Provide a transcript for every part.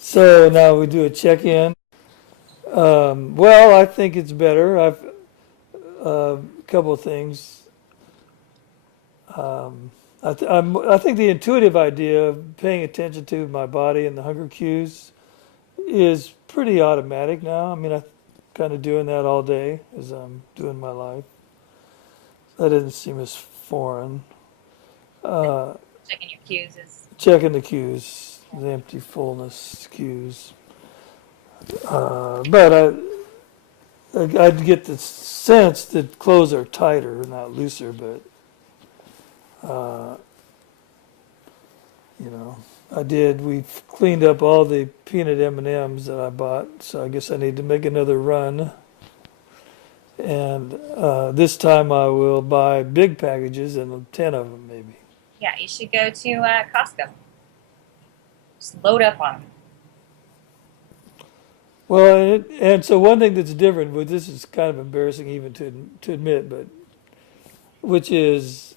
So now we do a check-in. Well, I think it's better. I've a couple of things. Um, I think the intuitive idea of paying attention to my body and the hunger cues is pretty automatic now. I mean, I'm kind of doing that all day as I'm doing my life. That doesn't seem as foreign. Uh, Checking your cues is Checking the cues, the empty fullness cues. But I'd get the sense that clothes are tighter, not looser, but uh, you know, we've cleaned up all the peanut M&Ms that I bought, so I guess I need to make another run. And this time I will buy big packages and 10 of them maybe. yeah. You should go to Costco. Just load up on them. Well, and so one thing that's different, but this is kind of embarrassing even to admit, but which is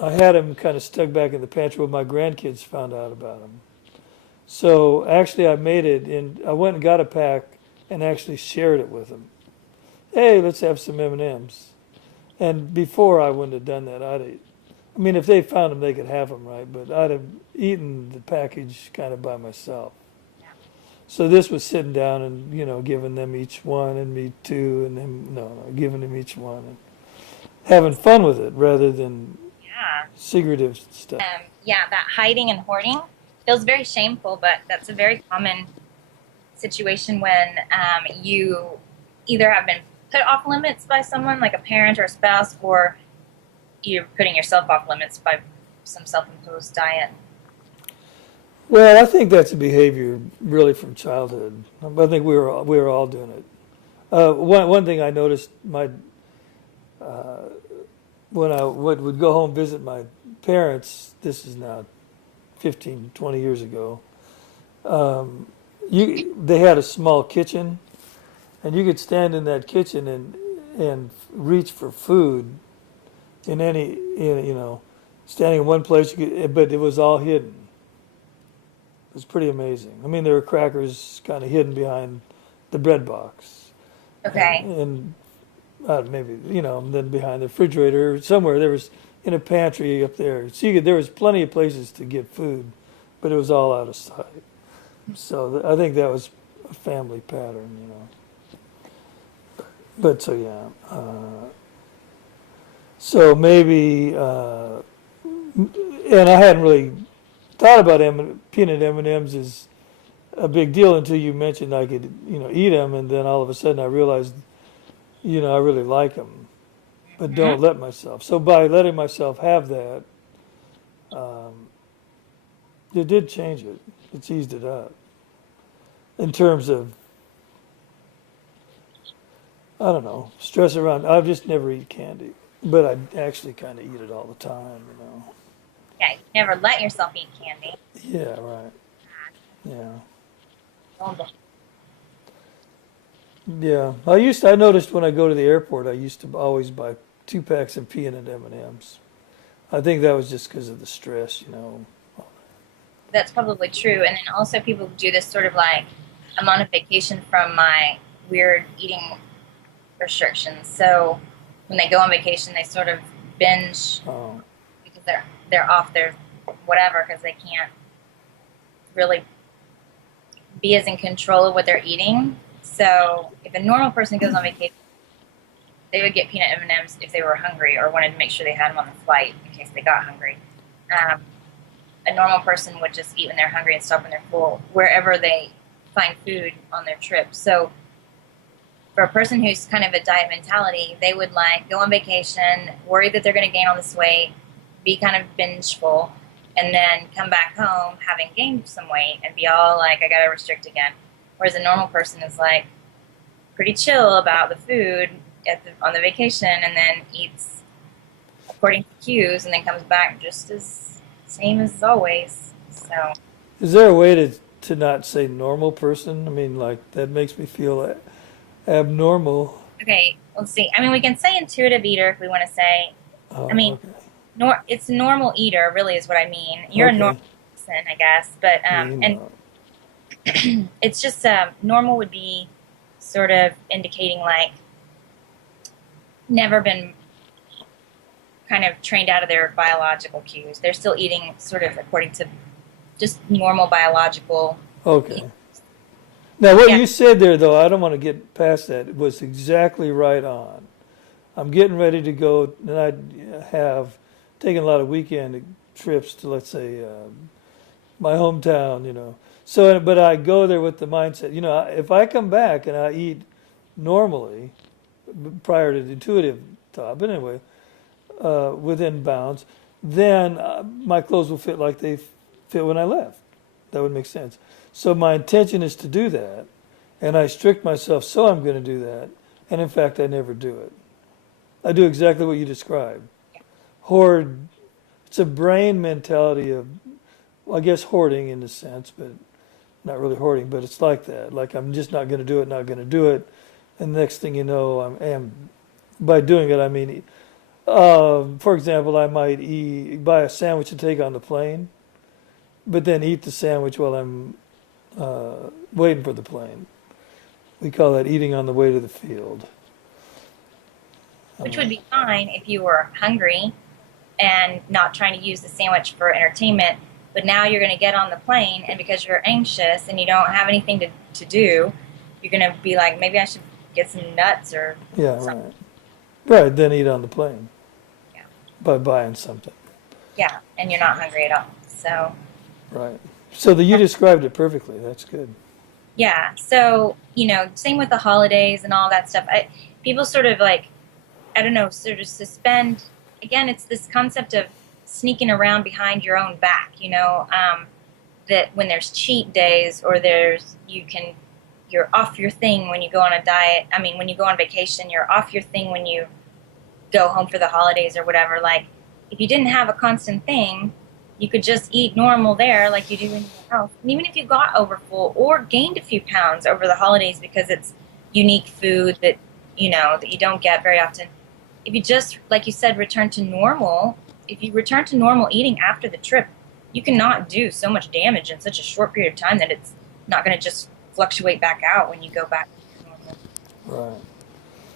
I had them kind of stuck back in the pantry when my grandkids found out about them. So actually, I made it, and I went and got a pack and actually shared it with them. Hey, let's have some M&Ms. And before I wouldn't have done that. I mean, if they found them, they could have them, right? But I'd have eaten the package kind of by myself. Yeah. So this was sitting down and giving them each one and me two, and then no, giving them each one and having fun with it rather than Yeah. secretive stuff. Yeah. That hiding and hoarding feels very shameful, but that's a very common situation when you either have been put off limits by someone, like a parent or a spouse, or you're putting yourself off limits by some self-imposed diet. Well, I think that's a behavior really from childhood. I think we were all doing it. One thing I noticed when I would go home visit my parents. This is now 15, 20 years ago. They had a small kitchen, and you could stand in that kitchen and reach for food standing in one place, but it was all hidden. It was pretty amazing. I mean, there were crackers kind of hidden behind the bread box, Okay. and maybe then behind the refrigerator somewhere there was in a pantry up there. So there was plenty of places to get food, but it was all out of sight. So I think that was a family pattern. But so yeah, so maybe, and I hadn't really thought about peanut M&Ms as a big deal until you mentioned I could eat them, and then all of a sudden I realized I really like them, but Hmm. don't let myself. So by letting myself have that, um, it did change it. It's eased it up in terms of I don't know stress around. I just never eat candy, but I actually kind of eat it all the time. Yeah. You never let yourself eat candy. Yeah, right. Yeah. Don't. Yeah, I noticed when I go to the airport, I used to always buy 2 packs of peanut M&Ms. I think that was just because of the stress. That's probably true. And then also people do this sort of like, I'm on a vacation from my weird eating restrictions. So when they go on vacation, they sort of binge Oh, because they're off their whatever because they can't really be as in control of what they're eating. So if a normal person goes on vacation, they would get peanut M&Ms if they were hungry or wanted to make sure they had them on the flight in case they got hungry. Um, a normal person would just eat when they're hungry and stop when they're full, wherever they find food on their trip. So for a person who's kind of a diet mentality, they would like go on vacation, worry that they're going to gain all this weight, be kind of bingeful, and then come back home having gained some weight and be all like, I got to restrict again. Whereas a normal person is like pretty chill about the food on the vacation and then eats according to cues and then comes back just as same as always. So is there a way to not say normal person? I mean, like that makes me feel abnormal. okay, let's see. I mean, we can say intuitive eater if we want to say. I Oh, mean, it's normal eater really is what I mean. okay, You're a normal okay. person, I guess, but Me and not. It's just normal would be sort of indicating like never been kind of trained out of their biological cues. They're still eating sort of according to just normal biological. Okay. Now, what Yeah. you said there, though, I don't want to get past that. It was exactly right on. I'm getting ready to go, and I have taken a lot of weekend trips to, let's say, my hometown, So, but I go there with the mindset, if I come back and I eat normally, prior to the intuitive thought, but anyway, within bounds, then my clothes will fit like they fit when I left. That would make sense. So my intention is to do that, and I strict myself so I'm going to do that, and in fact, I never do it. I do exactly what you described. Hoard. It's a brain mentality of, well, I guess hoarding in a sense, but not really hoarding. But it's like that. Like I'm just not going to do it, not going to do it, and the next thing you know, am by doing it, I mean, for example, I might buy a sandwich to take on the plane, but then eat the sandwich while I'm waiting for the plane. We call that eating on the way to the field. Which Uh, would be fine if you were hungry and not trying to use the sandwich for entertainment. But now you're going to get on the plane, and because you're anxious and you don't have anything to do, you're going to be like, maybe I should get some nuts or yeah, something. right. Right, then eat on the plane Yeah. by buying something. Yeah. And you're not hungry at all. So, Right. So you described it perfectly. That's good. yeah. So, same with the holidays and all that stuff. People sort of like, I don't know, sort of suspend. Again, it's this concept of sneaking around behind your own back, that when there's cheat days or you're off your thing when you go on a diet. I mean, when you go on vacation, you're off your thing when you go home for the holidays or whatever. Like, if you didn't have a constant thing, you could just eat normal there like you do anywhere else. And even if you got overfull or gained a few pounds over the holidays because it's unique food that you don't get very often, if you just, like you said, return to normal, if you return to normal eating after the trip, you cannot do so much damage in such a short period of time that it's not going to just fluctuate back out when you go back to normal. Right.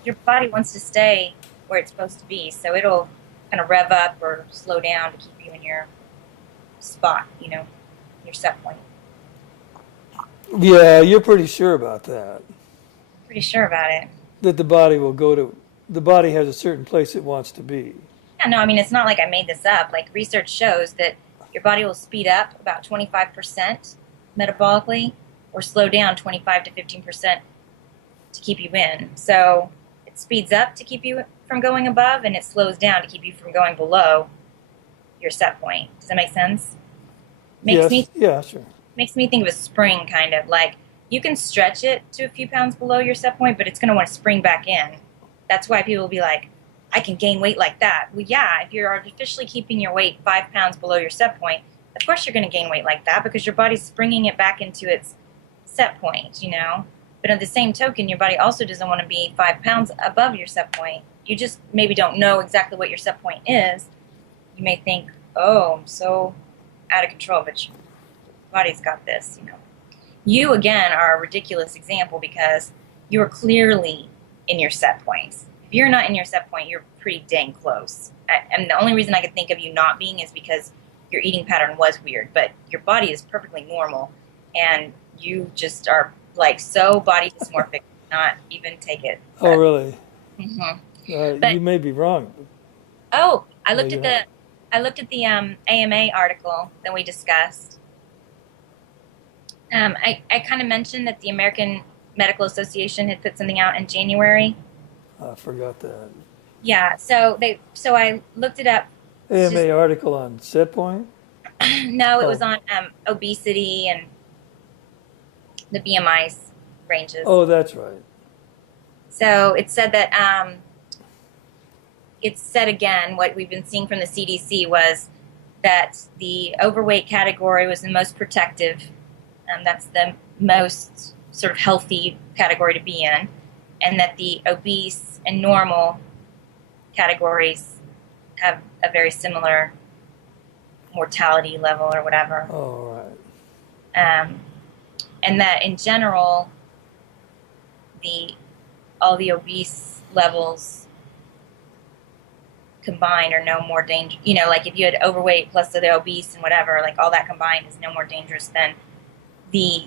Your body wants to stay where it's supposed to be, so it'll kind of rev up or slow down to keep you in your spot, your set point. Yeah, you're pretty sure about that. Pretty sure about it. That the body has a certain place it wants to be. Yeah, no, I mean, it's not like I made this up. Like, research shows that your body will speed up about 25% metabolically or slow down 25 to 15% to keep you in. So it speeds up to keep you from going above, and it slows down to keep you from going below your set point. Does that make sense? Makes me Yes. Yeah, sure. makes me think of a spring, kind of like you can stretch it to a few pounds below your set point, but it's going to want to spring back in. That's why people will be like, I can gain weight like that. Well, yeah, if you're artificially keeping your weight 5 pounds below your set point, of course you're going to gain weight like that because your body's springing it back into its set point. But at the same token, your body also doesn't want to be 5 pounds above your set point. You just maybe don't know exactly what your set point is. You may think, oh, I'm so out of control, but your body's got this. You, again, are a ridiculous example because you are clearly in your set points. If you're not in your set point, you're pretty dang close. And the only reason I could think of you not being is because your eating pattern was weird, but your body is perfectly normal, and you just are like so body dysmorphic, not even take it. Oh, really? Mhm. You But may be wrong. oh, I No, looked you're at not. the AMA article that we discussed. I kind of mentioned that the American Medical Association had put something out in January. I forgot that. Yeah, so I looked it up. It's just AMA article on set point? no, it was Oh. on obesity and the BMI ranges. Oh, that's right. So it said that it said again what we've been seeing from the CDC was that the overweight category was the most protective. That's the most sort of healthy category to be in, and that the obese and normal categories have a very similar mortality level or whatever. Oh, right. Um, and that in general, the all the obese levels combined are no more dangerous. You know, like if you had overweight plus the obese and whatever, like all that combined is no more dangerous than the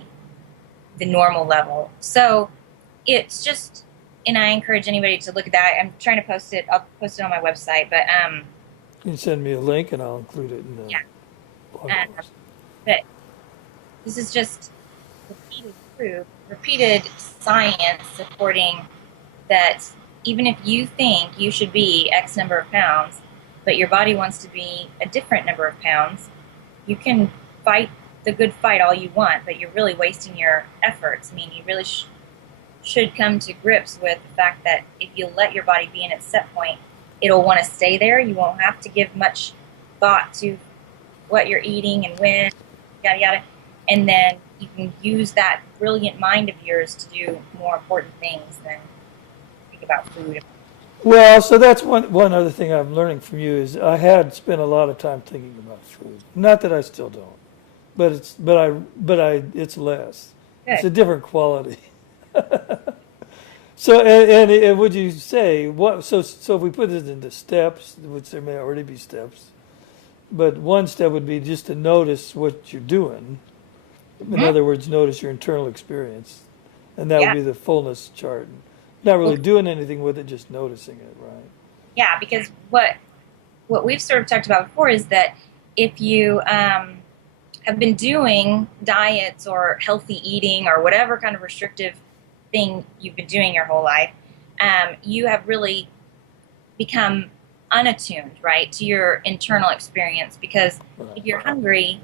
normal level. So it's just, and I encourage anybody to look at that. I'm trying to post it. I'll post it on my website, but You can send me a link and I'll include it in the yeah. blog post. But this is just repeated proof, repeated science supporting that even if you think you should be X number of pounds, but your body wants to be a different number of pounds, you can fight the good fight all you want, but you're really wasting your efforts. I mean, you really should come to grips with the fact that if you let your body be in its set point, it'll want to stay there. You won't have to give much thought to what you're eating and when, yada, yada. And then you can use that brilliant mind of yours to do more important things than think about food. Well, so that's one other thing I'm learning from you is I had spent a lot of time thinking about food. Not that I still don't, but it's less. It's a Good. different quality. So and would you say what? So if we put it into steps, which there may already be steps, but one step would be just to notice what you're doing. In Mhm. other words, notice your internal experience, and that would Yeah. be the fullness chart. Not really doing anything with it, just noticing it, right? Yeah, because what we've sort of talked about before is that if you have been doing diets or healthy eating or whatever kind of restrictive thing you've been doing your whole life, you have really become unattuned, right, to your internal experience. Because if Right. you're hungry,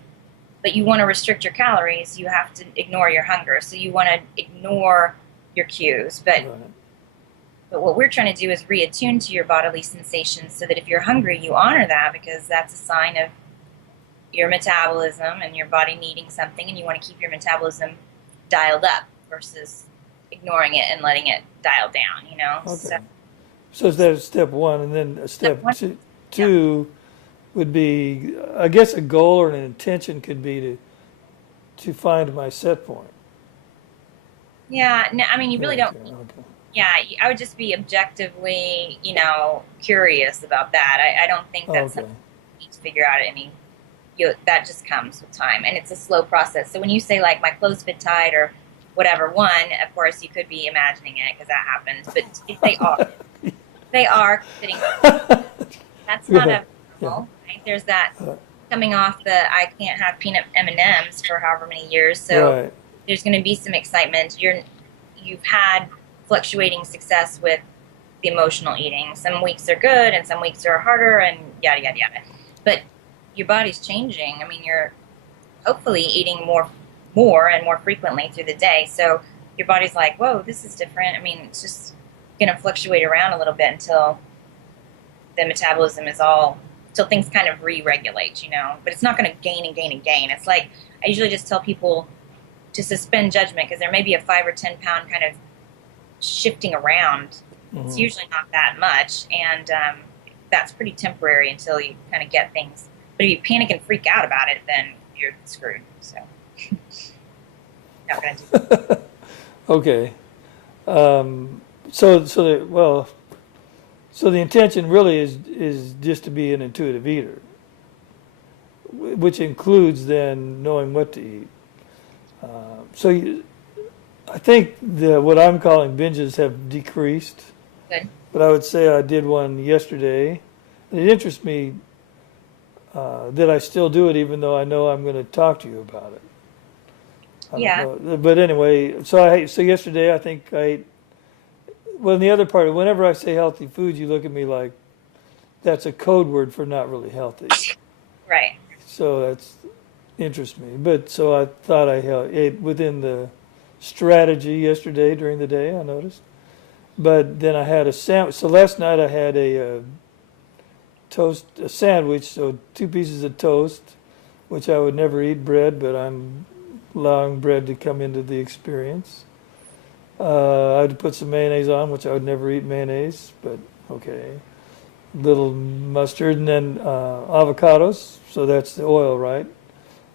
but you want to restrict your calories, you have to ignore your hunger. So you want to ignore your cues. Right. But what we're trying to do is reattune to your bodily sensations so that if you're hungry, you honor that because that's a sign of your metabolism and your body needing something, and you want to keep your metabolism dialed up versus ignoring it and letting it dial down, you know? Okay. So that's step one, and then Step step one, two, yeah. two would be, I guess, a goal or an intention could be to find my set point. Yeah, no, I mean, you really Okay. don't, Okay. yeah, I would just be objectively, curious about that. I don't think that's Okay. something you need to figure out that just comes with time, and it's a slow process. So when you say like my clothes fit tight or whatever, one, of course you could be imagining it because that happens, but if they are fitting. That's not Right. Yeah. abnormal, right? There's that Uh, coming off the I can't have peanut M&Ms for however many years, so right. there's going to be some excitement. You've had fluctuating success with the emotional eating. Some weeks are good and some weeks are harder and yada yada yada. But your body's changing. I mean, you're hopefully eating more and more frequently through the day. So your body's like, "Whoa, this is different." I mean, it's just going to fluctuate around a little bit until the metabolism is all till things kind of re-regulate, But it's not going to gain and gain and gain. It's like I usually just tell people to suspend judgment because there may be a 5 or 10 pound kind of shifting around. It's Hmm. usually not that much, and that's pretty temporary until you kind of get things. But if you panic and freak out about it, then you're screwed. So, not gonna do. Okay. So the intention really is just to be an intuitive eater, which includes then knowing what to eat. I think what I'm calling binges have decreased, Good. but I would say I did one yesterday. And it interests me that I still do it, even though I know I'm going to talk to you about it. I Yeah. don't know. But anyway, so yesterday I think I ate. Well, and the other part, whenever I say healthy food, you look at me like that's a code word for not really healthy. Right. So that's interests me. But so I thought ate within the strategy yesterday during the day. I noticed. But then I had a sandwich. So last night I had a sandwich. So 2 pieces of toast, which I would never eat bread, but I'm allowing bread to come into the experience. I had to put some mayonnaise on, which I would never eat mayonnaise, but okay. Little mustard and then avocados. So that's the oil, right?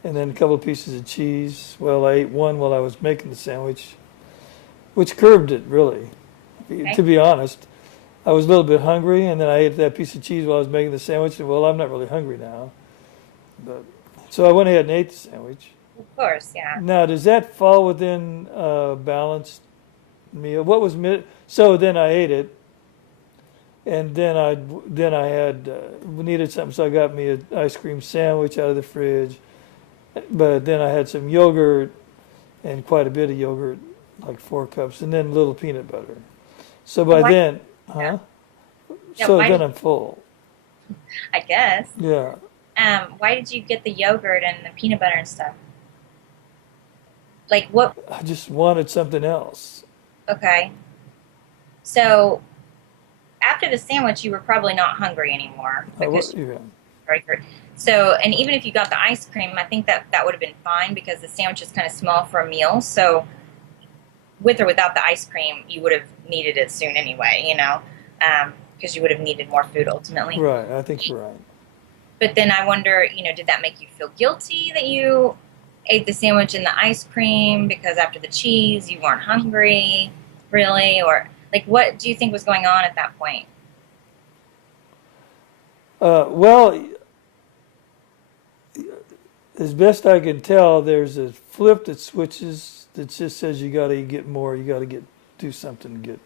and then a couple of pieces of cheese. Well, I ate one while I was making the sandwich, which curbed it really. Okay. To be honest, I was a little bit hungry, and then I ate that piece of cheese while I was making the sandwich. And well, I'm not really hungry now, but so I went ahead and ate the sandwich. Of course, yeah. Now, does that fall within balanced meal? So then I ate it, and then I had needed something, so I got me an ice cream sandwich out of the fridge. But then I had some yogurt and quite a bit of yogurt, like 4 cups, and then a little peanut butter. So by Why- then, Yeah. Yeah, So why then did- I'm full. I guess. Yeah. Why did you get the yogurt and the peanut butter and stuff? Like what? I just wanted something else. Okay. So after the sandwich, you were probably not hungry anymore because Yeah. right? So, and even if you got the ice cream, I think that would have been fine because the sandwich is kind of small for a meal. So, with or without the ice cream, you would have needed it soon anyway, because you would have needed more food ultimately. Right. I think you're right. But then I wonder, did that make you feel guilty that you ate the sandwich and the ice cream because after the cheese you weren't hungry, really? Or like, what do you think was going on at that point? Well, as best I can tell, there's a flip that switches that just says you got to get more. You got to do something to get.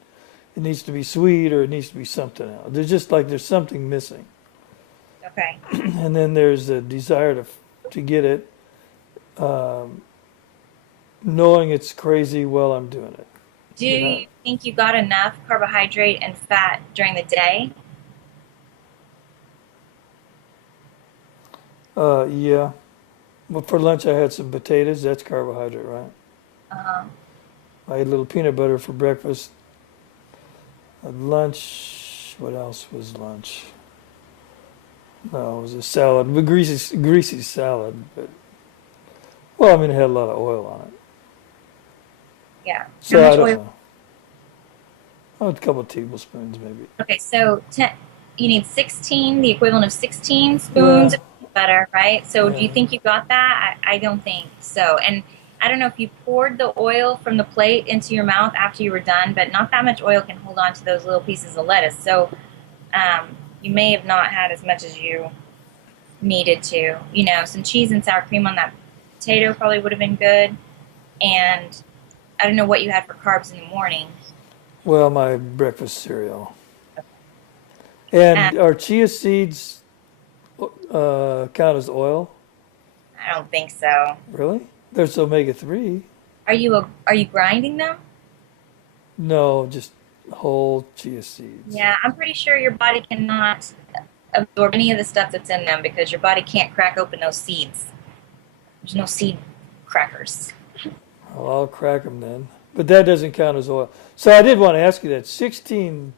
It needs to be sweet or it needs to be something else. There's something missing. Okay. And then there's a desire to get it, knowing it's crazy while I'm doing it. Do you think you got enough carbohydrate and fat during the day? Yeah. Well, for lunch I had some potatoes. That's carbohydrate, right? Uh-huh. I ate a little peanut butter for breakfast. At lunch, what else was lunch? No, it was a salad, a greasy salad. But well, I mean, it had a lot of oil on it. Yeah. So How I much don't oil? know. Oh, a couple of tablespoons, maybe. Okay, so you need 16, the equivalent of 16 spoons Yeah. of peanut butter, right? So do you Yeah. think you got that? I don't think so. And I don't know if you poured the oil from the plate into your mouth after you were done, but not that much oil can hold on to those little pieces of lettuce. So you may have not had as much as you needed to. Some cheese and sour cream on that potato probably would have been good. And I don't know what you had for carbs in the morning. Well, my breakfast cereal. And are chia seeds count as oil? I don't think so. Really? There's omega-3. Are you grinding them? No, just whole chia seeds. Yeah, I'm pretty sure your body cannot absorb any of the stuff that's in them because your body can't crack open those seeds. There's no seed crackers. Well, I'll crack them then. But that doesn't count as oil. So I did want to ask you that. 16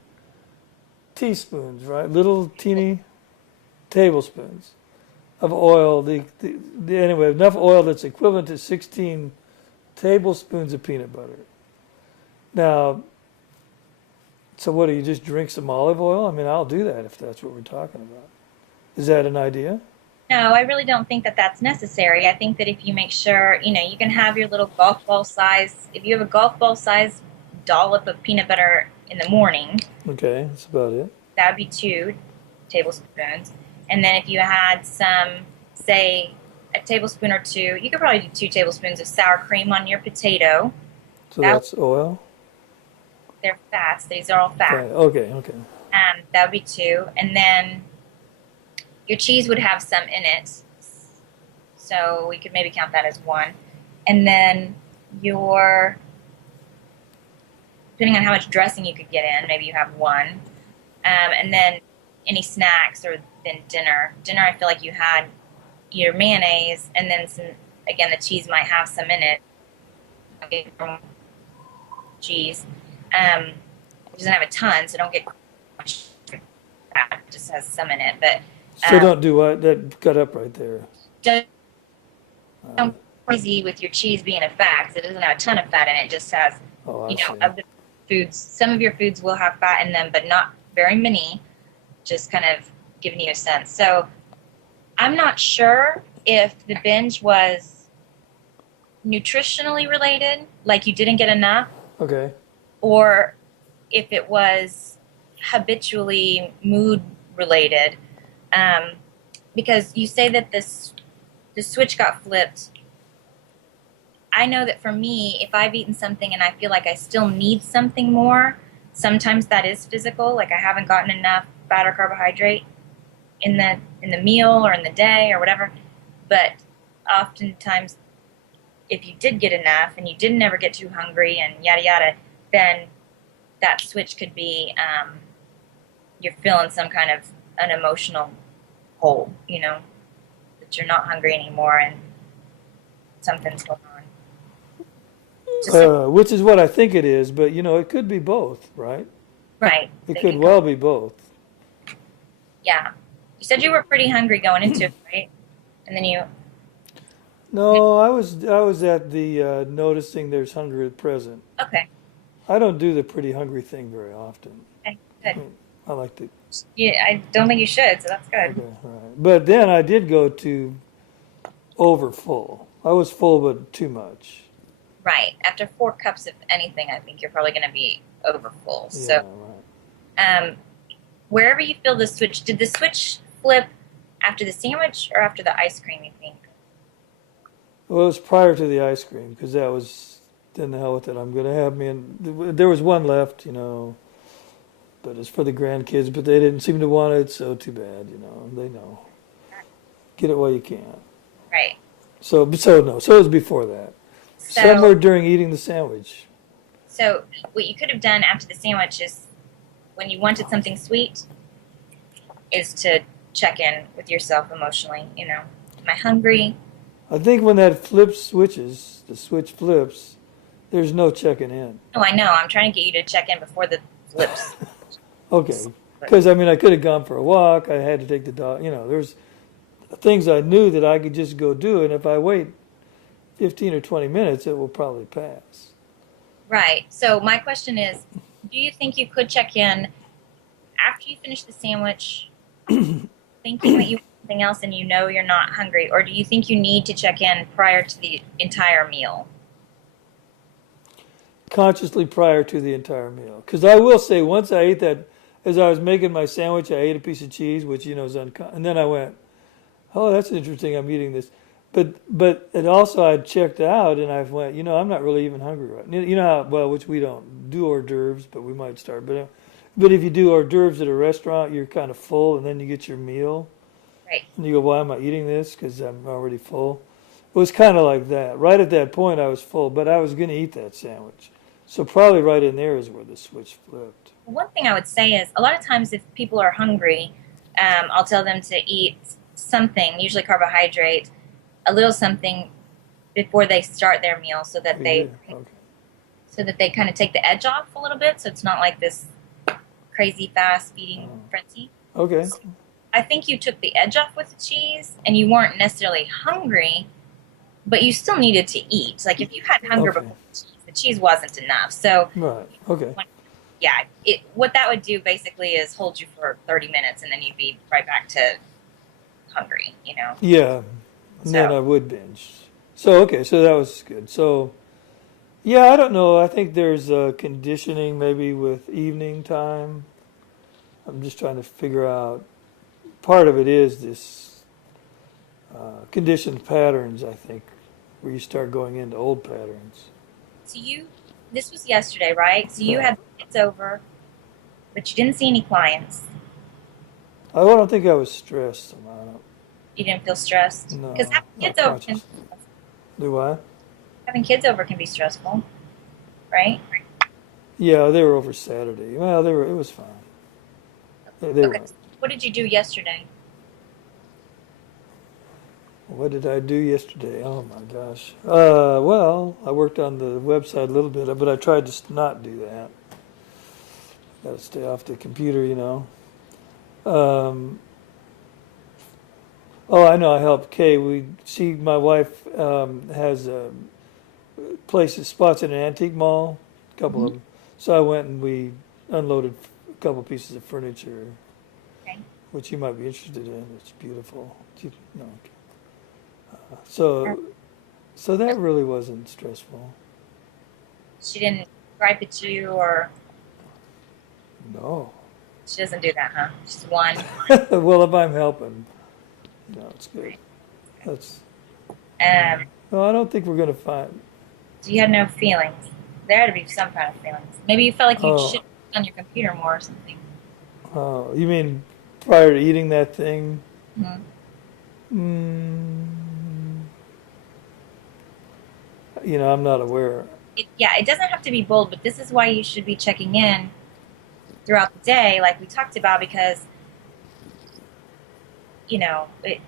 teaspoons, right? Little teeny tablespoons of oil. Anyway, enough oil that's equivalent to 16 tablespoons of peanut butter. Now, so what do you just drink some olive oil? I mean, I'll do that if that's what we're talking about. Is that an idea? No, I really don't think that that's necessary. I think that if you make sure, you can have your little golf ball size, if you have a golf ball size dollop of peanut butter in the morning, Okay, that's about it. that would be 2 tablespoons. And then if you had some, say, a tablespoon or 2, you could probably do 2 tablespoons of sour cream on your potato. So that's oil? They're fats. These are all fat. Okay. That would be 2. And then your cheese would have some in it. So we could maybe count that as 1. And then depending on how much dressing you could get in, maybe you have 1. And then any snacks or then dinner. Dinner, I feel like you had your mayonnaise and then some, again, the cheese might have some in it. Cheese. It doesn't have a ton, so don't get much fat. It just has some in it. But So don't do what? That cut up right there. don't crazy with your cheese being a fat 'cause it doesn't have a ton of fat in it. It just has, I see. of the foods. Some of your foods will have fat in them, but not very many. Just kind of giving you a sense. So I'm not sure if the binge was nutritionally related, like you didn't get enough, Okay. or if it was habitually mood related. Um, because you say that the switch got flipped. I know that for me, if I've eaten something and I feel like I still need something more, sometimes that is physical, like I haven't gotten enough fat or carbohydrate in the meal or in the day or whatever. But oftentimes, if you did get enough and you didn't ever get too hungry and yada yada, then that switch could be you're feeling some kind of an emotional hole, that you're not hungry anymore and something's going on. Just Which is what I think it is, but it could be both, right? right, It they could could come. well be both. Yeah, you said you were pretty hungry going into it, right? And then you No, I was at the noticing there's hunger present. okay, I don't do the pretty hungry thing very often. okay, I good. mean, I like to. Yeah, I don't think you should, so that's good. Okay, all right. But then I did go to over full. I was full, but too much. Right. After 4 cups of anything, I think you're probably going to be over full. Yeah, So, right. um, wherever you feel the switch, did the switch flip after the sandwich or after the ice cream, you think? Well, it was prior to the ice cream because that was. Then the hell with it. I'm gonna have me and there was one left, but it's for the grandkids. But they didn't seem to want it, so too bad. They know. Get it while you can. Right. So no. So it was before that. So, Somewhere during eating the sandwich. so what you could have done after the sandwich is when you wanted something sweet, is to check in with yourself emotionally. Am I hungry? I think when that the switch flips, there's no checking in. Oh, I know. I'm trying to get you to check in before the flips. Okay. Because I mean, I could have gone for a walk. I had to take the dog. There's things I knew that I could just go do, and if I wait 15 or 20 minutes, it will probably pass. Right. So my question is, do you think you could check in after you finish the sandwich, thinking that you want something else and you're not hungry, or do you think you need to check in prior to the entire meal? Consciously prior to the entire meal. Because I will say, once I ate that, as I was making my sandwich, I ate a piece of cheese, which is uncommon, and then I went, "Oh, that's interesting. I'm eating this." But it also I checked out and I went, I'm not really even hungry right. You know how well, which we don't do hors d'oeuvres, but we might start. But if you do hors d'oeuvres at a restaurant, you're kind of full, and then you get your meal, Right. and you go, "Why am I eating this? Because I'm already full." It was kind of like that. Right at that point, I was full, but I was going to eat that sandwich. So probably right in there is where the switch flipped. One thing I would say is a lot of times if people are hungry, I'll tell them to eat something, usually carbohydrate, a little something before they start their meal, so that You they did? Okay. kind of take the edge off a little bit, so it's not like this crazy fast feeding Oh. frenzy. Okay. I think you took the edge off with the cheese, and you weren't necessarily hungry, but you still needed to eat. Like if you had hunger Okay. before the cheese wasn't enough. So Right. Okay. yeah, what that would do basically is hold you for 30 minutes, and then you'd be right back to hungry. Yeah. And then So I would binge. So okay. So that was good. So yeah, I don't know. I think there's conditioning maybe with evening time. I'm just trying to figure out. Part of it is this conditioned patterns, I think, where you start going into old patterns. so this was yesterday, right? So you Yeah. had the kids over, but you didn't see any clients. I don't think I was stressed. You didn't feel stressed because No, not conscious. Do I? having kids over can be stressful, right? Yeah, they were over Saturday. Well, they were. It was fine. They Okay. were. What did you do yesterday? What did I do yesterday? Oh my gosh. Well, I worked on the website a little bit, but I tried to not do that. Got to stay off the computer. Um, oh, I know. I helped Kay. My wife has places, spots in an antique mall, a couple Mhm. of them. So I went and we unloaded a couple pieces of furniture, Okay. which you might be interested in. It's beautiful. No, okay. So, so that really wasn't stressful. She didn't gripe at you, or No. she doesn't do that, huh? She's one. Well, if I'm helping, it's good. That's, Um, no, I don't think we're going to find, so you had no feelings. There had to be some kind of feelings. Maybe you felt like you should oh, have on your computer more or something. oh, you mean prior to eating that thing? Hmm. Mm, I'm not aware. Yeah, it doesn't have to be bold, but this is why you should be checking in throughout the day, like we talked about, because it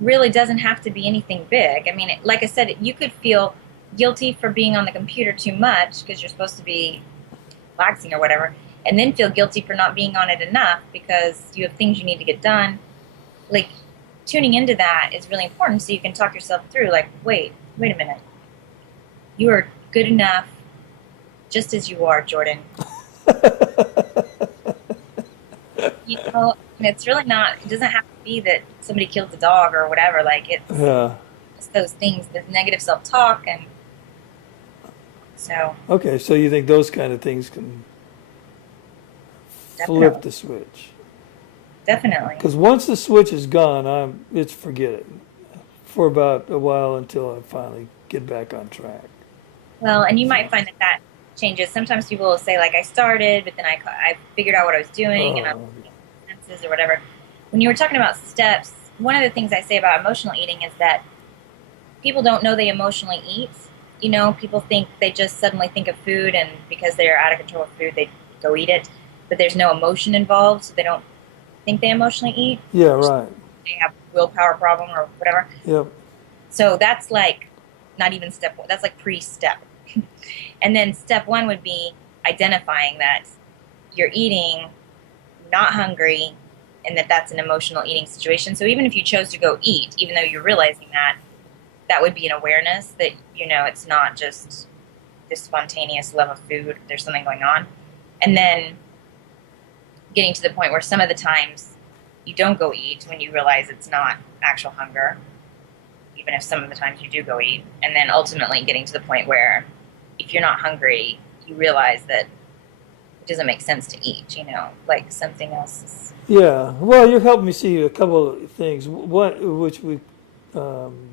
really doesn't have to be anything big. I mean, like I said, you could feel guilty for being on the computer too much because you're supposed to be relaxing or whatever, and then feel guilty for not being on it enough because you have things you need to get done. Like, tuning into that is really important so you can talk yourself through, like, wait a minute. You are good enough just as you are, Jordan. And it's really not, it doesn't have to be that somebody killed the dog or whatever. Like, it's Yeah. just those things, the negative self-talk. And so, Okay, so you think those kind of things can flip definitely, the switch? definitely. Because once the switch is gone, it's forget it for about a while until I finally get back on track. Well, and you might So, find that that changes. Sometimes people will say, like, I started, but then I figured out what I was doing and I'm oh, senses or whatever. When you were talking about steps, one of the things I say about emotional eating is that people don't know they emotionally eat. People think they just suddenly think of food, and because they're out of control of food, they go eat it. But there's no emotion involved, so they don't think they emotionally eat. yeah, right. They have a willpower problem or whatever. Yep. So that's like not even step one. That's like pre-step. And then step one would be identifying that you're eating, not hungry, and that that's an emotional eating situation. So even if you chose to go eat, even though you're realizing that, that would be an awareness that, it's not just this spontaneous love of food. There's something going on. And then getting to the point where some of the times you don't go eat when you realize it's not actual hunger, even if some of the times you do go eat. And then ultimately getting to the point where if you're not hungry, you realize that it doesn't make sense to eat, like something else is. Yeah. Well, you've helped me see a couple of things. One, which we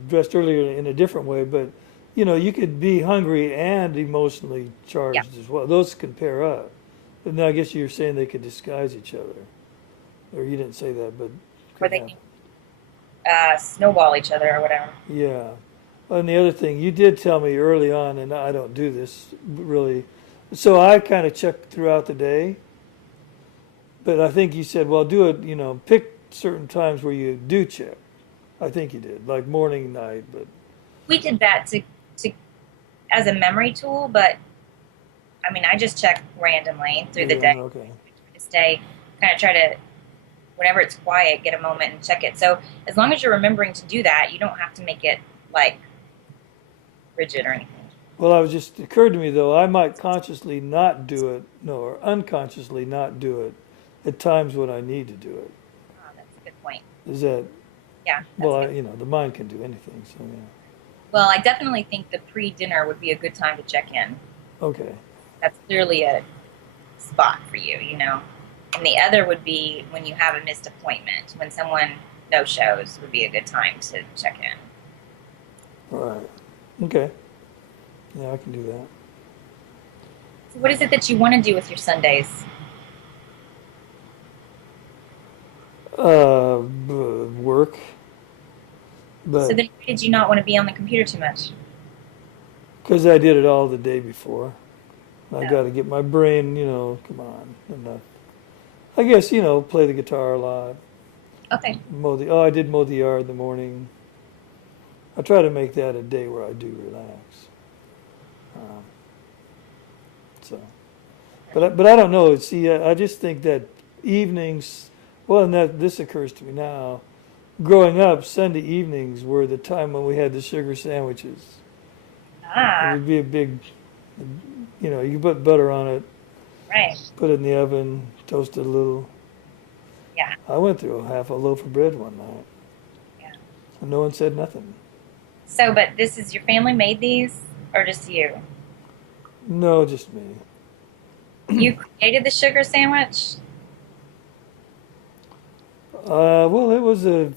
addressed earlier in a different way, but you could be hungry and emotionally Yeah, charged as well. Those can pair up. And I guess you're saying they could disguise each other, or you didn't say that, but where could they happen. can snowball each other or whatever. Yeah. And the other thing, you did tell me early on, and I don't do this really, so I kind of check throughout the day, but I think you said, well, do it, pick certain times where you do check. I think you did, like morning, night, but We did that to as a memory tool, but I mean, I just check randomly through the yeah, day okay. to stay, kind of try to, whenever it's quiet, get a moment and check it. So as long as you're remembering to do that, you don't have to make it like rigid or anything. Well, I was just occurred to me though, I might consciously not do it, no, or unconsciously not do it at times when I need to do it. Oh, that's a good point. Is that, Yeah, well, that's good. the mind can do anything, so yeah. Well, I definitely think the pre-dinner would be a good time to check in. Okay. That's clearly a spot for you. And the other would be when you have a missed appointment. When someone no shows would be a good time to check in. All right. Okay. Yeah, I can do that. So what is it that you want to do with your Sundays? Work, So but then why did you not want to be on the computer too much? because I did it all the day before, I No. got to get my brain, come on. And I guess, play the guitar a lot. Okay. I did mow the yard in the morning. I try to make that a day where I do relax. Um, so, but I don't know. See, I just think that evenings. Well, and this occurs to me now. Growing up, Sunday evenings were the time when we had the sugar sandwiches. It Ah, would be a big, you put butter on it, right. put it in the oven, toast it a little. Yeah. I went through half a loaf of bread one night, Yeah. and no one said nothing. So, but this is your family made these, or just you? No, just me. You created the sugar sandwich? Well, it was a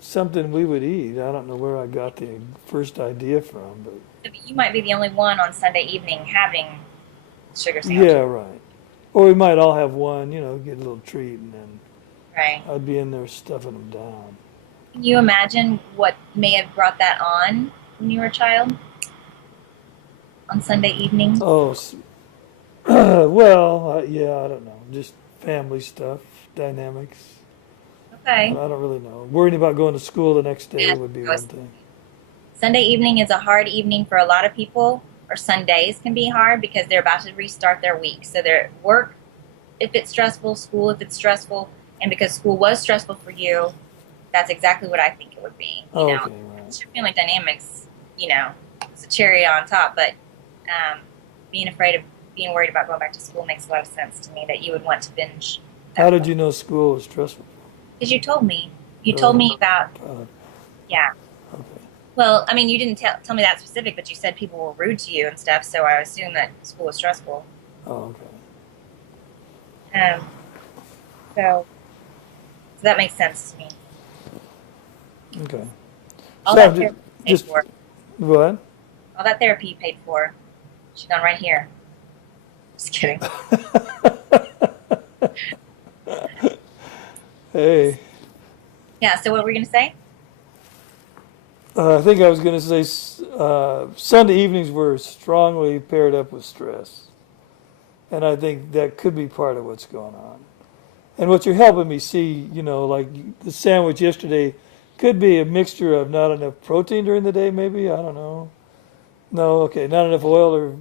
something we would eat. I don't know where I got the first idea from, but So you might be the only one on Sunday evening having sugar yeah, sandwiches, right. Or we might all have one, get a little treat, and then right? I'd be in there stuffing them down. Can you imagine what may have brought that on when you were a child on Sunday evening? Oh, well, yeah, I don't know. Just family stuff, dynamics. Okay. I don't really know. Worrying about going to school the next day Yeah. would be one thing. Sunday evening is a hard evening for a lot of people, or Sundays can be hard because they're about to restart their week. So their work, if it's stressful, school, if it's stressful, and because school was stressful for you, that's exactly what I think it would be. Oh, okay, right. It's your family dynamics, it's a cherry on top, but being afraid of being worried about going back to school makes a lot of sense to me that you would want to binge. How did you know school was stressful? Because you told me. You told me about, yeah. Okay. Well, I mean, you didn't tell me that specific, but you said people were rude to you and stuff, so I assume that school was stressful. Oh, okay. So that makes sense to me. Okay. All So that therapy you paid for. What? All that therapy you paid for. She's gone right here. Just kidding. Hey, Yeah, so what were we going to say? I think I was going to say Sunday evenings were strongly paired up with stress. And I think that could be part of what's going on. And what you're helping me see, like the sandwich yesterday could be a mixture of not enough protein during the day, maybe. I don't know. No, okay, not enough oil or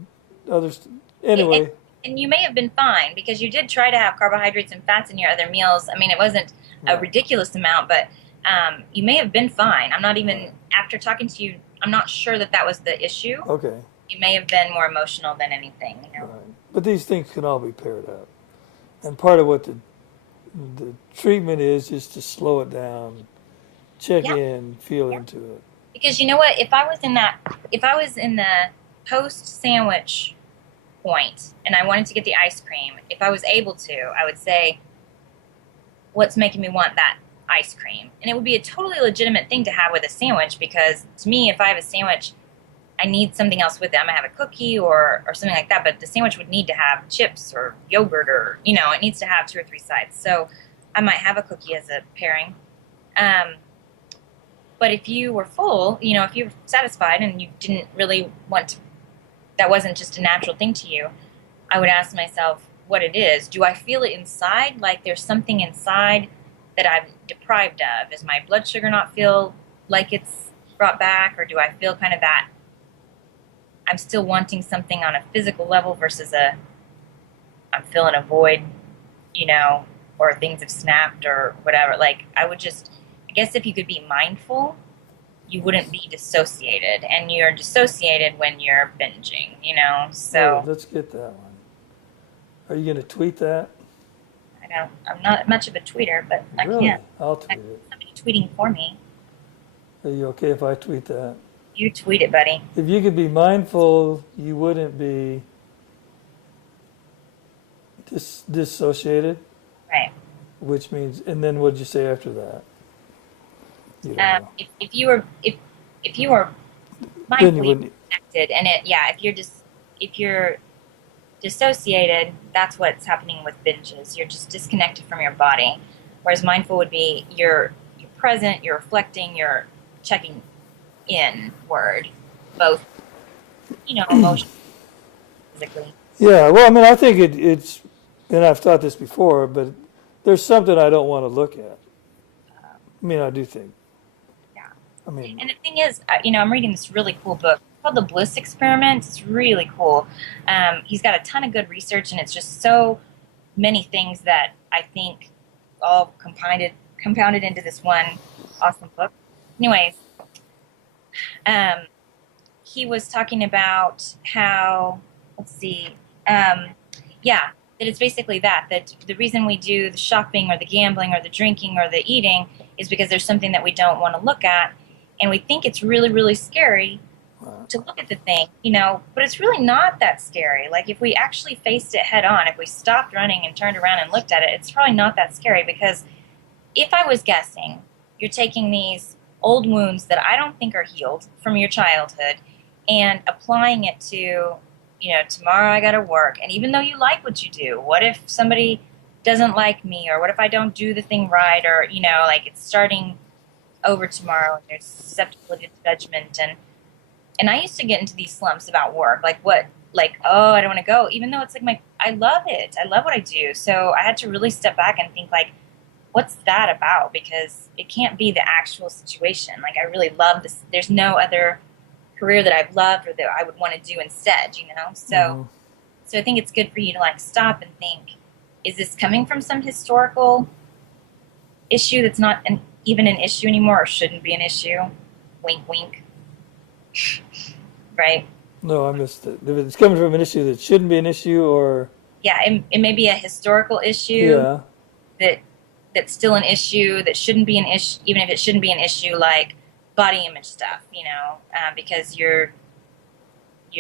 others. Anyway, And you may have been fine because you did try to have carbohydrates and fats in your other meals. I mean, it wasn't a right. ridiculous amount, but you may have been fine. I'm not even, after talking to you, I'm not sure that that was the issue. Okay. You may have been more emotional than anything, Right. But these things can all be paired up. And part of what the treatment is to slow it down, check Yeah. in, feel into it. Because you know what? If I was in the post sandwich point and I wanted to get the ice cream, if I was able to, I would say, what's making me want that ice cream? And it would be a totally legitimate thing to have with a sandwich because to me, if I have a sandwich, I need something else with it. I'm gonna have a cookie or something like that, but the sandwich would need to have chips or yogurt or, it needs to have 2 or 3 sides. So I might have a cookie as a pairing. But if you were full, if you were satisfied and you didn't really want to, that wasn't just a natural thing to you, I would ask myself what it is. Do I feel it inside? Like there's something inside that I'm deprived of? Does my blood sugar not feel like it's brought back? Or do I feel kind of that I'm still wanting something on a physical level versus I'm filling a void, or things have snapped or whatever. Like I guess if you could be mindful, you wouldn't be dissociated, and you're dissociated when you're binging, so. Oh, let's get that one. Are you going to tweet that? I'm not much of a tweeter, but I Really? can. I'll tweet it. Somebody tweeting for me. Are you okay if I tweet that? You tweet it, buddy. If you could be mindful, you wouldn't be dissociated, Right. which means, and then what'd you say after that? You don't know. If you were Then you mindfully wouldn't. connected, and if you're dissociated, that's what's happening with binges. You're just disconnected from your body. Whereas mindful would be you're present, you're reflecting, you're checking inward, both emotionally, physically. Yeah, well, I mean, I think it's, and I've thought this before, but there's something I don't want to look at. I mean, I do think. Yeah. I mean, And the thing is, I'm reading this really cool book called The Bliss Experiment. It's really cool. He's got a ton of good research, and it's just so many things that I think all compounded into this one awesome book. Anyways, he was talking about how, that it's basically that the reason we do the shopping or the gambling or the drinking or the eating is because there's something that we don't want to look at. And we think it's really, really scary to look at the thing, but it's really not that scary. Like if we actually faced it head on, if we stopped running and turned around and looked at it, it's probably not that scary because if I was guessing, you're taking these old wounds that I don't think are healed from your childhood and applying it to, tomorrow I got to work. And even though you like what you do, what if somebody doesn't like me, or what if I don't do the thing right, or, like it's starting over tomorrow and there's susceptibility to judgment. And I used to get into these slumps about work, oh, I don't want to go, even though it's like I love it. I love what I do. So I had to really step back and think like, what's that about? Because it can't be the actual situation. Like I really love this. There's no other career that I've loved or that I would want to do instead, So, so I think it's good for you to like stop and think, is this coming from some historical issue that's not even an issue anymore or shouldn't be an issue? Wink, wink. Right? No, I missed it. If it's coming from an issue that shouldn't be an issue, or Yeah, it may be a historical issue yeah, that that's still an issue that shouldn't be an issue, even if it shouldn't be an issue like body image stuff, because you're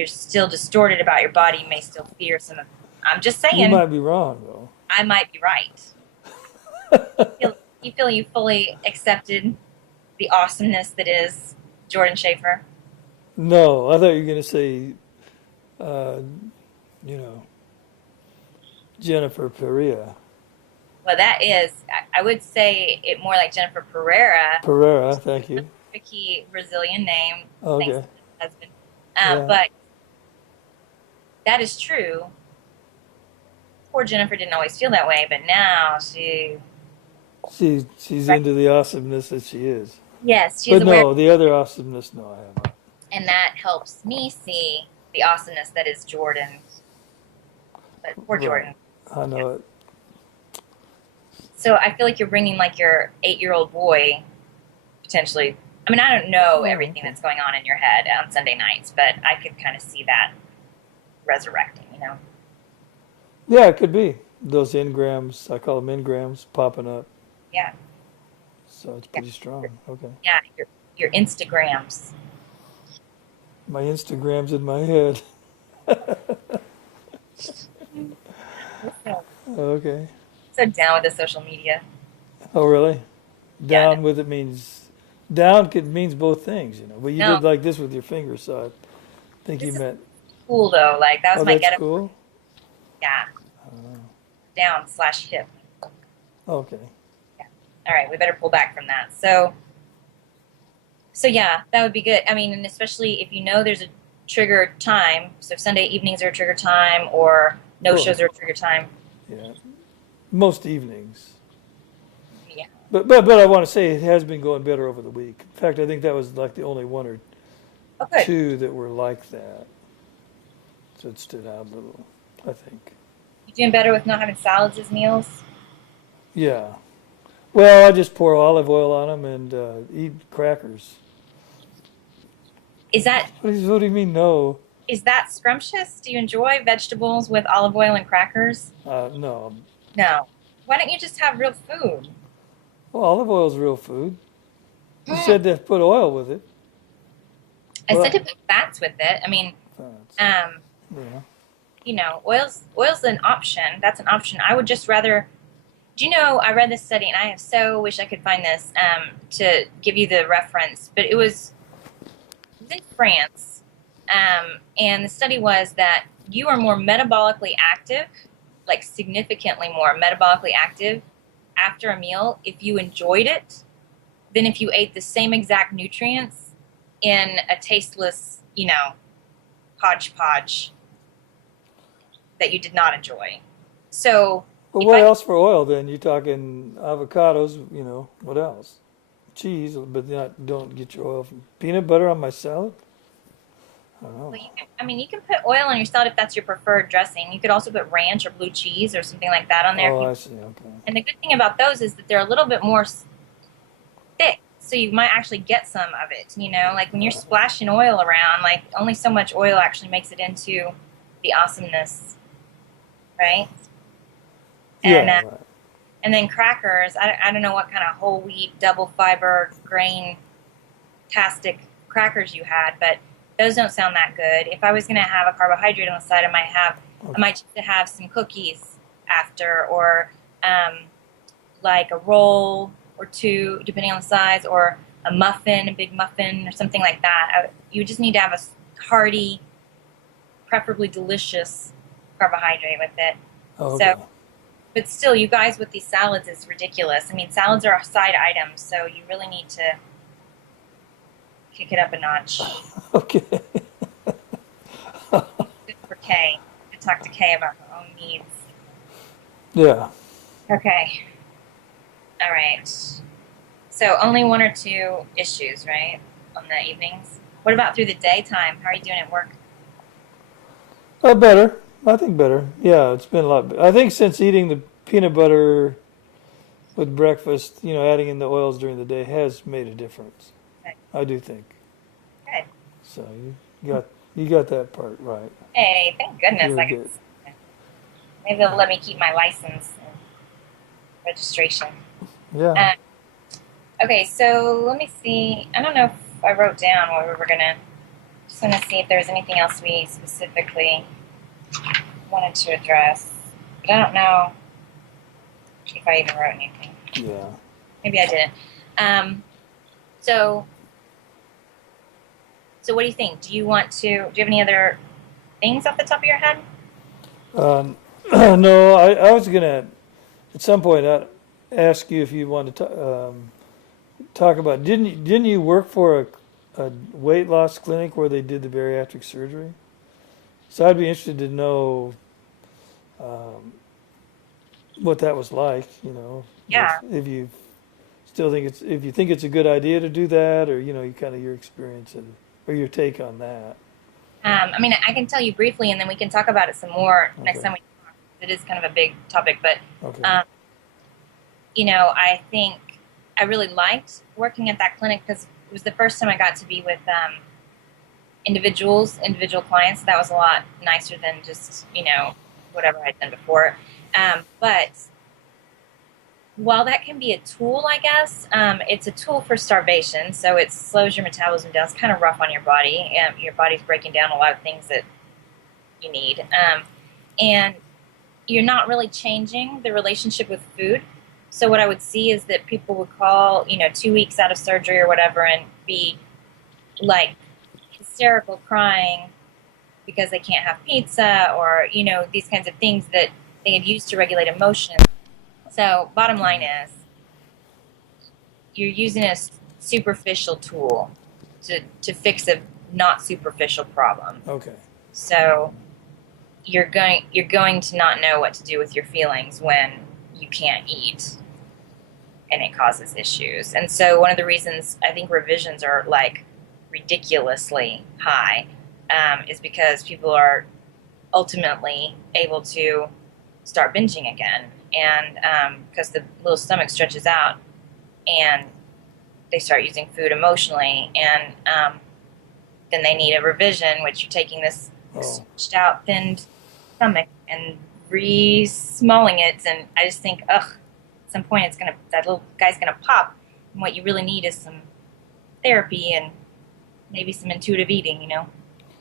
still distorted about your body. You may still fear some of. I'm just you saying, might be wrong though. I might be right. You feel you fully accepted the awesomeness that is Jordan Schaefer. No, I thought you were going to say, uh, you know, Jennifer Pereira. Well, that is, I would say it more like Jennifer Pereira, Pereira, thank you. tricky Brazilian name, thanks to Okay, my husband. yeah. But that is true. Poor Jennifer didn't always feel that way, but now She's into the awesomeness that she is. yes, she's But aware, no, the other awesomeness, no, I have not. and that helps me see the awesomeness that is Jordan. But poor Right, Jordan. I know it. So I feel like you're bringing like your 8-year-old boy potentially. I mean, I don't know Oh, everything okay. that's going on in your head on Sunday nights, but I could kind of see that resurrecting. Yeah, it could be. Those engrams, I call them engrams, popping up. Yeah, So it's yeah, pretty strong. Okay. yeah. Your Instagrams. My Instagram's in my head. So, Okay. so down with the social media. Oh, really? Yeah, no, Down with it means down could means both things, you know. But you no, did like this with your finger, so I think you this is meant. cool though. Like that was Oh, my that's get up. cool. Yeah, down/hip. Okay. Yeah. All right, we better pull back from that. So yeah, that would be good. I mean, and especially if you know there's a trigger time. So if Sunday evenings are a trigger time, or no Well, shows are a trigger time. yeah. Most evenings. Yeah. But I want to say it has been going better over the week. In fact, I think that was like the only one or Oh, good. two that were like that. So it stood out a little, I think. You doing better with not having salads as meals? Yeah. Well, I just pour olive oil on them and eat crackers. Is that What do you mean, no? is that scrumptious? Do you enjoy vegetables with olive oil and crackers? No. No. Why don't you just have real food? Well, olive oil is real food. You Mm. said to put oil with it. I said Well, to put fats with it. I mean, fats. um, Yeah. oil's an option. That's an option. I would just rather. Do you know? I read this study, and I so wish I could find this to give you the reference. But it was in France, and the study was that you are more metabolically active, like significantly more metabolically active after a meal if you enjoyed it than if you ate the same exact nutrients in a tasteless, hodgepodge that you did not enjoy. So But if what I else for oil then? You're talking avocados, what else? Cheese, but don't get your oil from peanut butter on my salad? I don't know. well, you can put oil on your salad if that's your preferred dressing. You could also put ranch or blue cheese or something like that on there. Oh, I see. Okay. And the good thing about those is that they're a little bit more thick, so you might actually get some of it. Like when you're splashing oil around, like only so much oil actually makes it into the awesomeness, right? And Yeah, right. and then crackers. I don't know what kind of whole wheat double fiber grain fantastic crackers you had, but those don't sound that good. If I was going to have a carbohydrate on the side, I might choose to have some cookies after, or like a roll or two, depending on the size, or a muffin, a big muffin, or something like that. You just need to have a hearty, preferably delicious carbohydrate with it. Oh, okay. So, but still, you guys with these salads is ridiculous. I mean, salads are a side item, so you really need to kick it up a notch. Okay. Good for Kay. To talk to Kay about her own needs. Yeah. Okay. All right. So only one or two issues, right, on the evenings? What about through the daytime? How are you doing at work? Better. I think better. Yeah, it's been a lot. I think since eating the peanut butter with breakfast, adding in the oils during the day has made a difference. Good. I do think. Good. So you got that part right. Hey, thank goodness. Really good. Maybe they'll let me keep my license and registration. Yeah. Okay, so let me see. I don't know if I wrote down what we were gonna. Just gonna see if there's anything else we specifically wanted to address. But I don't know if I even wrote anything. Yeah. Maybe I didn't. So what do you think? Do you have any other things off the top of your head? No, I was gonna at some point ask you if you wanted to talk about. Didn't you work for a weight loss clinic where they did the bariatric surgery? So I'd be interested to know what that was like. Yeah. If you still think if you think it's a good idea to do that, or you kind of your experience or your take on that. I mean, I can tell you briefly, and then we can talk about it some more next Okay. time we talk. It is kind of a big topic, but Okay. I think I really liked working at that clinic because it was the first time I got to be with individual clients. That was a lot nicer than just whatever I'd done before. But while that can be a tool, I guess it's a tool for starvation. So it slows your metabolism down. It's kind of rough on your body. Your body's breaking down a lot of things that you need, and you're not really changing the relationship with food. So what I would see is that people would call, 2 weeks out of surgery or whatever, and be like hysterical, crying because they can't have pizza, or these kinds of things that they had used to regulate emotions. So bottom line is, you're using a superficial tool to fix a not superficial problem. Okay. So you're going to not know what to do with your feelings when you can't eat, and it causes issues. And so one of the reasons I think revisions are like ridiculously high is because people are ultimately able to start binging again, and because the little stomach stretches out and they start using food emotionally, and then they need a revision, which you're taking this stretched out, thinned stomach and re-smalling it, and I just think, at some point that little guy's gonna pop, and what you really need is some therapy and maybe some intuitive eating,